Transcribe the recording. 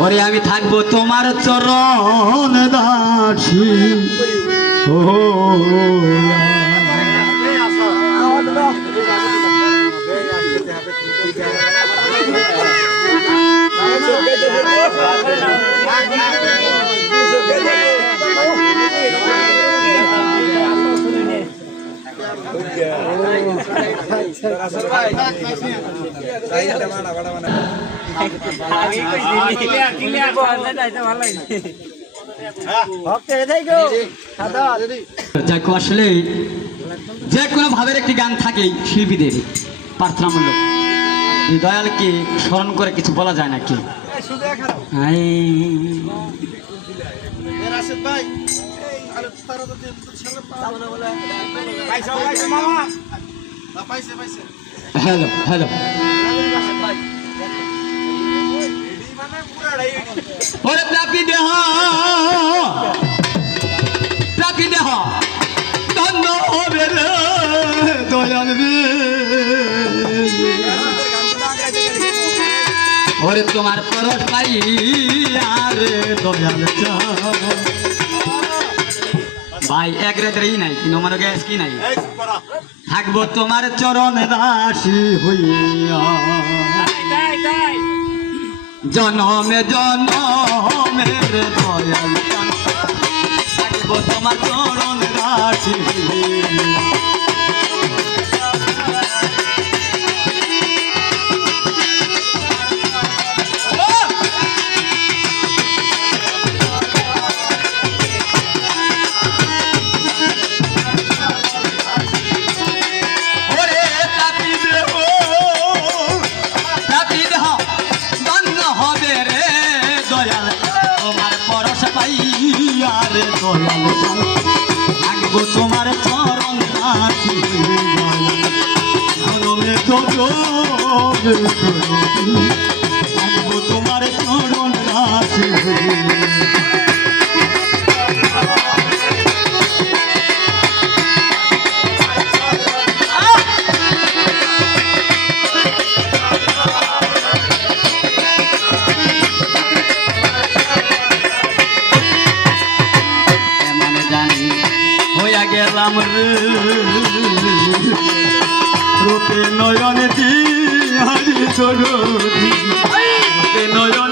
ওরে আমি থাকবো তোমার চরণ দাসী ও আসলে যে কোনো ভাবের একটি গান থাকে শিল্পীদের প্রার্থনামূলক এই দয়ালকে স্মরণ করে কিছু বলা যায় নাকি? হ্যালো হ্যালো ওরে প্রাপি দেহ ধন্য হবে রে দয়াল রে ওরে তোমার পরশ পাই আরে দয়াল ভাই এক রাতেরই নাই কিন্তু আমার গ্যাস কি নাই থাকবো তোমার চরণ দাসী হইয়া জনমে জনমের দয়াল থাকবো তোমার চরণ দাসী হইয়া থাকবো তোমার চরণ দাসী জনমে থাকবো তোমার চরণ দাসী গেলাম রে রূপে নয়নে দি হারি রূপে নয়ন